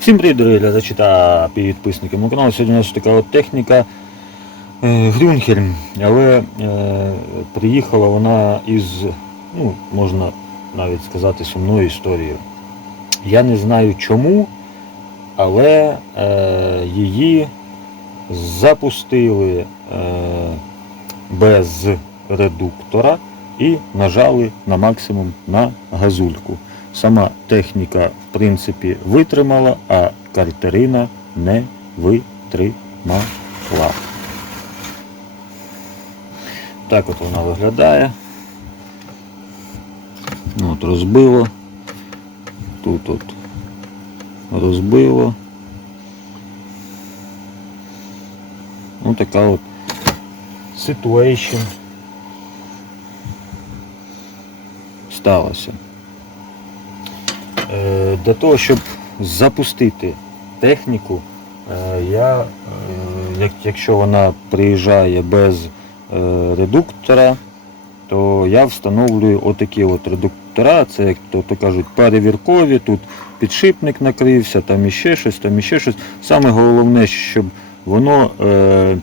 Всім привіт, дорогі глядачі та підписники мого каналу. Сьогодні у нас така от техніка е, Грюнхельм, але е, приїхала вона із, ну, можна навіть сказати, сумною історією. Я не знаю чому, але е, її запустили е, без редуктора і нажали на максимум на газульку. Сама техніка, в принципі, витримала, а картерина не витримала. Так от вона виглядає. Ну, От розбило. Тут от розбило. Ось така от situation сталася. Е, Для того, щоб запустити техніку, е, я, е, якщо вона приїжджає без редуктора, то я встановлюю отакі от редуктора, це як то, то кажуть перевіркові, тут підшипник накрився, там іще щось, там іще щось. Саме головне, щоб воно е,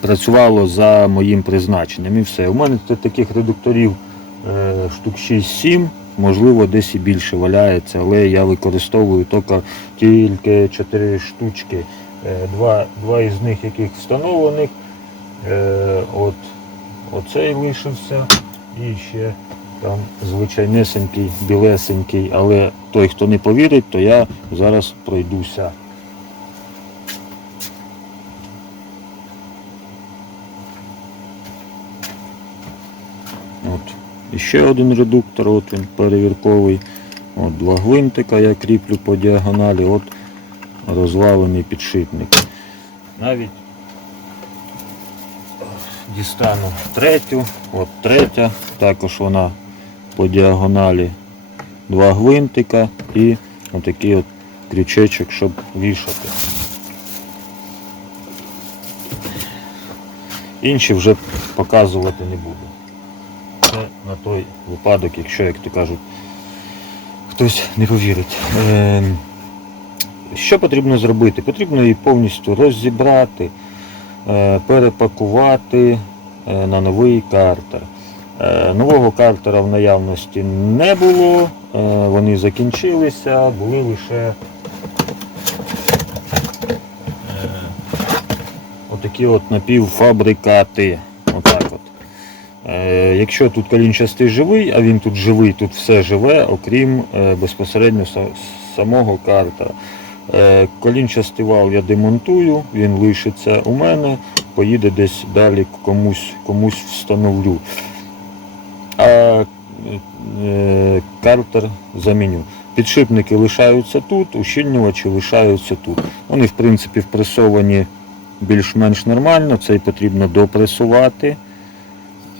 працювало за моїм призначенням і все. У мене таких редукторів е, штук 6-7, можливо, десь і більше валяється, але я використовую тільки, тільки 4 штучки. Е, Два, два із них яких встановлених. Е, от, оцей лишився і ще там звичайнесенький, білесенький, але той, хто не повірить, то я зараз пройдуся. От. І ще один редуктор, от він перевірковий. От два гвинтика я кріплю по діагоналі, от розвалений підшипник. Навіть дістану третю, от третя, також вона по діагоналі два гвинтика і отакий от крючечок, щоб вішати. Інші вже показувати не буду. На той випадок, якщо, як то кажуть, хтось не повірить. Ем, Що потрібно зробити? Потрібно її повністю розібрати, е, перепакувати е, на новий картер. Е, Нового картера в наявності не було, вони закінчилися, були лише отакі от напівфабрикати. Е, Якщо тут колінчастий живий, а він тут живий, тут все живе, окрім е, безпосередньо самого картера. Е, Колінчастий вал я демонтую, він лишиться у мене, поїде десь далі комусь, комусь встановлю. А картер заміню. Підшипники лишаються тут, ущільнювачі лишаються тут. Вони, в принципі, впресовані більш-менш нормально, цей потрібно допресувати.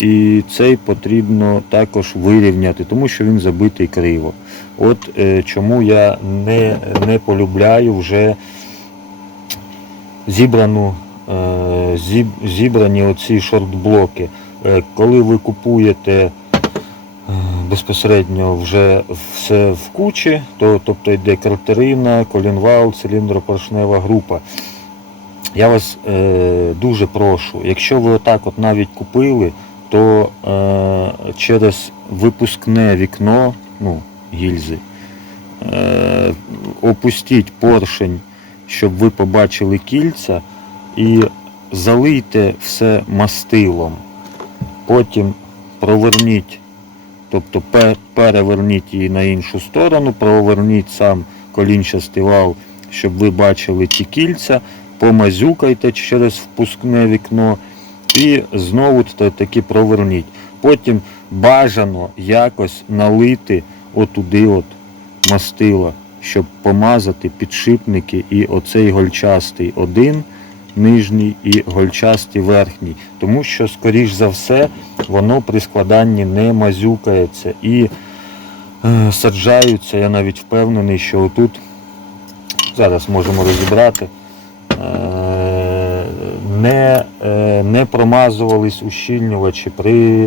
І цей потрібно також вирівняти, тому що він забитий криво. От е, чому я не, не полюбляю вже зібрану, е, зіб, зібрані оці шортблоки. Е, коли ви купуєте е, безпосередньо вже все в кучі, то, тобто йде картерина, колінвал, циліндропоршнева група. Я вас е, дуже прошу, якщо ви отак от навіть купили, то е, через випускне вікно, ну, гільзи, е, опустіть поршень, щоб ви побачили кільця, і залийте все мастилом. Потім проверніть, тобто пе- переверніть її на іншу сторону, проверніть сам колінчастий вал, щоб ви бачили ті кільця, помазюкайте через впускне вікно і знову таки проверніть. Потім бажано якось налити отуди от мастила, щоб помазати підшипники і оцей гольчастий один нижній і гольчастий верхній. Тому що, скоріш за все, воно при складанні не мазюкається і е, саджаються, я навіть впевнений, що отут зараз можемо розібрати. Не, е, не промазувались ущільнювачі при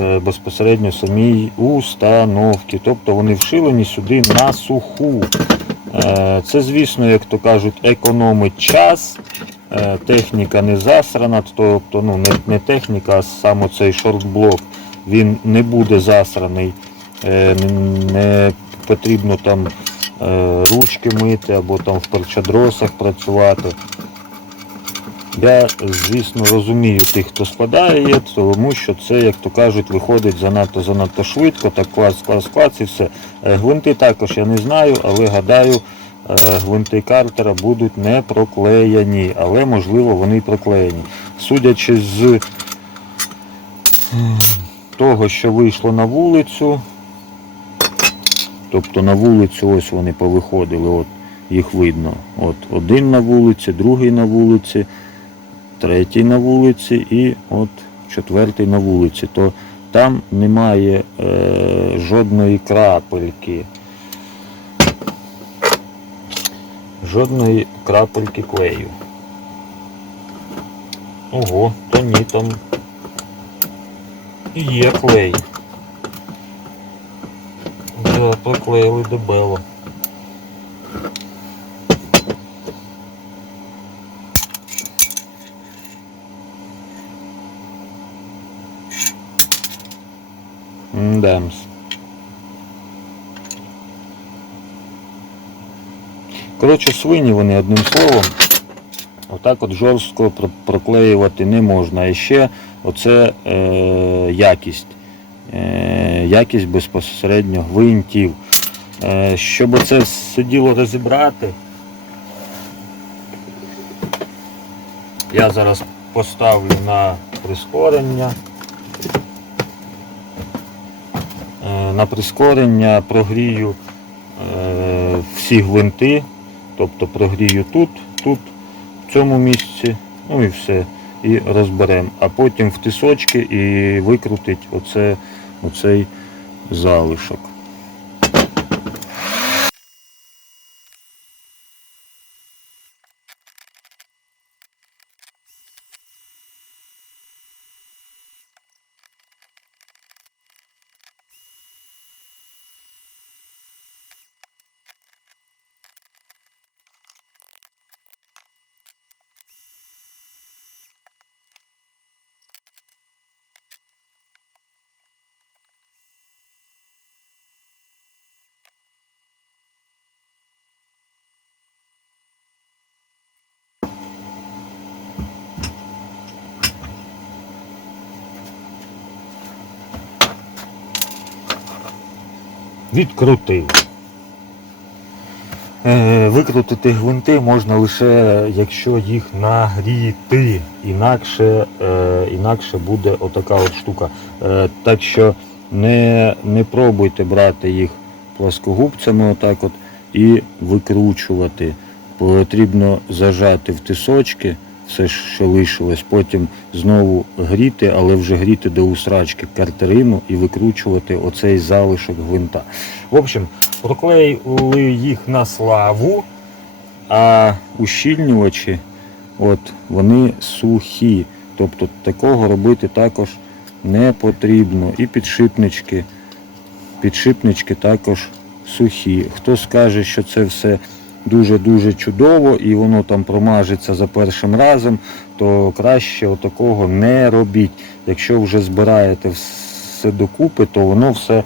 е, безпосередньо самій установці. Тобто вони вшилені сюди на суху. Е, Це, звісно, як то кажуть, економить час. Техніка не засрана, тобто ну, не, не техніка, а саме цей шортблок він не буде засраний. Не потрібно там ручки мити або там в перчадросах працювати. Я, звісно, розумію тих, хто складає, тому що це, як то кажуть, виходить занадто занадто швидко, так клас, клас, клас і все. Е, Гвинти також я не знаю, але гадаю, е, гвинти картера будуть не проклеєні, але можливо вони проклеєні. Судячи з того, що вийшло на вулицю, тобто на вулицю ось вони повиходили, от їх видно. От один на вулиці, другий на вулиці третій на вулиці і от четвертий на вулиці, то там немає е, жодної крапельки. Жодної крапельки клею. Ого, то ні, там є клей. Да, проклеїли дебело. Мдемс. Коротше, свині вони одним словом. Отак от жорстко проклеювати не можна. І ще оце е, якість. Е, якість безпосередньо гвинтів. Е, щоб оце все діло розібрати, я зараз поставлю на прискорення. Е, на прискорення прогрію е, всі гвинти, тобто прогрію тут, тут, в цьому місці, ну і все, і розберемо. А потім в тисочки і викрутить оце, оцей залишок. Відкрутив. Е, Викрутити гвинти можна лише якщо їх нагріти. Інакше, е, інакше буде отака от штука. Е, Так що не, не пробуйте брати їх плоскогубцями отак от і викручувати. Потрібно зажати в тисочки, все, що лишилось, потім знову гріти, але вже гріти до усрачки картерину і викручувати оцей залишок гвинта. В общем, проклеїли їх на славу, а ущільнювачі, от, вони сухі. Тобто такого робити також не потрібно. І підшипнички, підшипнички також сухі. Хто скаже, що це все дуже-дуже чудово і воно там промажеться за першим разом, то краще отакого не робіть. Якщо вже збираєте все докупи, то воно все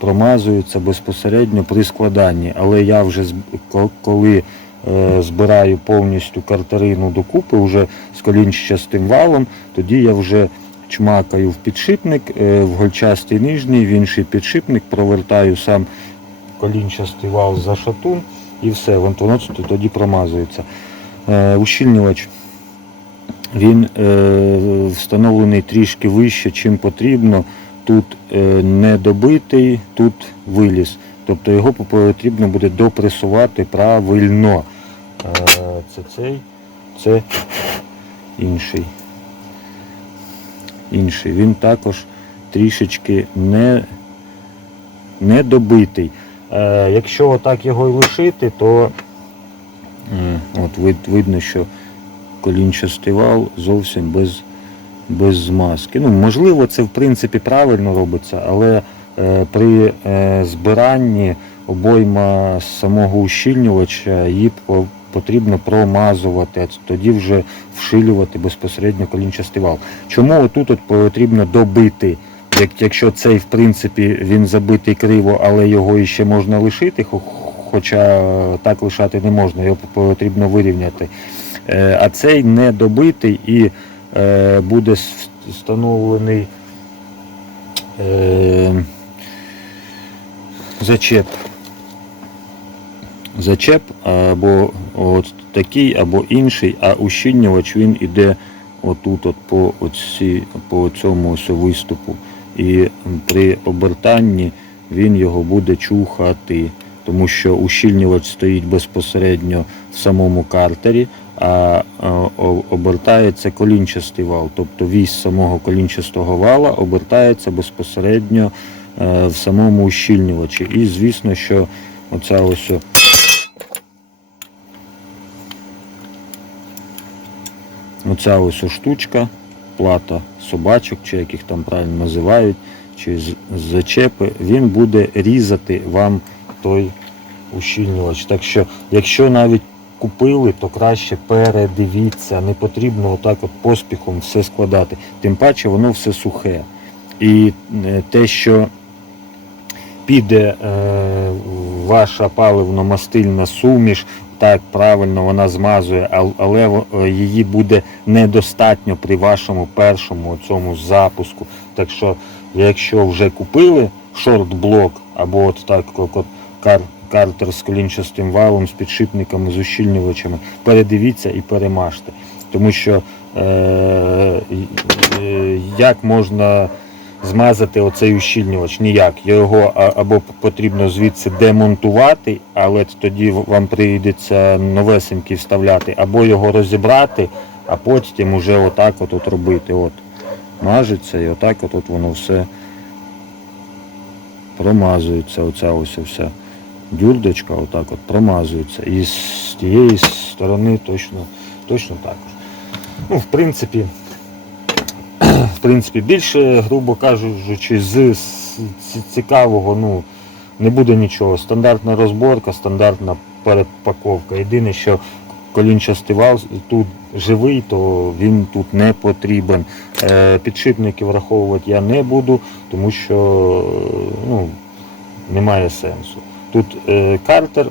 промазується безпосередньо при складанні. Але я вже коли е, збираю повністю картерину докупи вже з колінчастим валом, тоді я вже чмакаю в підшипник, е, в гольчастий нижній, в інший підшипник, провертаю сам колінчастий вал за шатун і все, воно тоді промазується. Е, Ущільнювач він е, встановлений трішки вище, чим потрібно. Тут е, не добитий, тут виліз. Тобто його потрібно буде допресувати правильно. Це цей, це інший. Інший. Він також трішечки не, добитий. Якщо отак його і лишити, то е, от вид, видно, що колінчастий вал зовсім без, без змазки. Ну, можливо, це в принципі правильно робиться, але е, при е, збиранні обойма самого ущільнювача, її потрібно промазувати, тоді вже вшилювати безпосередньо колінчастий вал. Чому отут от потрібно добити? Як, якщо цей, в принципі, він забитий криво, але його іще можна лишити, хоча так лишати не можна, його потрібно вирівняти. Е, А цей не добитий і е, буде встановлений е, зачеп. Зачеп або от такий, або інший, а ущільнювач він іде отут, от по, оці, по цьому виступу. І при обертанні він його буде чухати, тому що ущільнювач стоїть безпосередньо в самому картері, а е, обертається колінчастий вал. Тобто вісь самого колінчастого вала обертається безпосередньо е, в самому ущільнювачі. І звісно, що оця ось оця ось штучка, плата собачок, чи як їх там правильно називають, чи зачепи, він буде різати вам той ущільнювач. Так що, якщо навіть купили, то краще передивіться. Не потрібно отак от поспіхом все складати. Тим паче воно все сухе. І е, те, що піде е, ваша паливно-мастильна суміш, так правильно вона змазує, ал- але е, її буде недостатньо при вашому першому цьому запуску. Так що, якщо вже купили шорт-блок або от так кар, картер з колінчастим валом, з підшипниками, з ущільнювачами, передивіться і перемажте. Тому що е, е, як можна змазати оцей ущільнювач? Ніяк. Його або потрібно звідси демонтувати, але тоді вам прийдеться новесенький вставляти, або його розібрати, а потім уже отак от, робити. От. Мажеться і отак от, от воно все промазується. Оця ось вся дюрдочка отак от промазується. І з тієї сторони точно, точно також. Ну, в принципі, в принципі, більше, грубо кажучи, з, цікавого, ну, не буде нічого. Стандартна розборка, стандартна передпаковка. Єдине, що колінчастий вал тут живий, то він тут не потрібен. Е, підшипники враховувати я не буду, тому що ну, немає сенсу. Тут е, картер,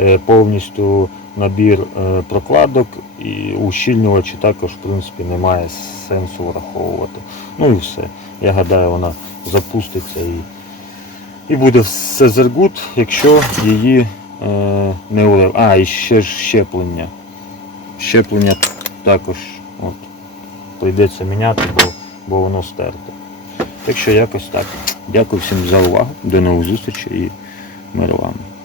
е, повністю набір е, прокладок і ущільнювачі також в принципі немає сенсу враховувати. Ну і все. Я гадаю, вона запуститься і, і буде все зергут, якщо її е, не улив. А, і ще ж щеплення. Щеплення також от, прийдеться міняти, бо, бо воно стерте. Так що якось так. Дякую всім за увагу. До нових зустрічей і миру вам.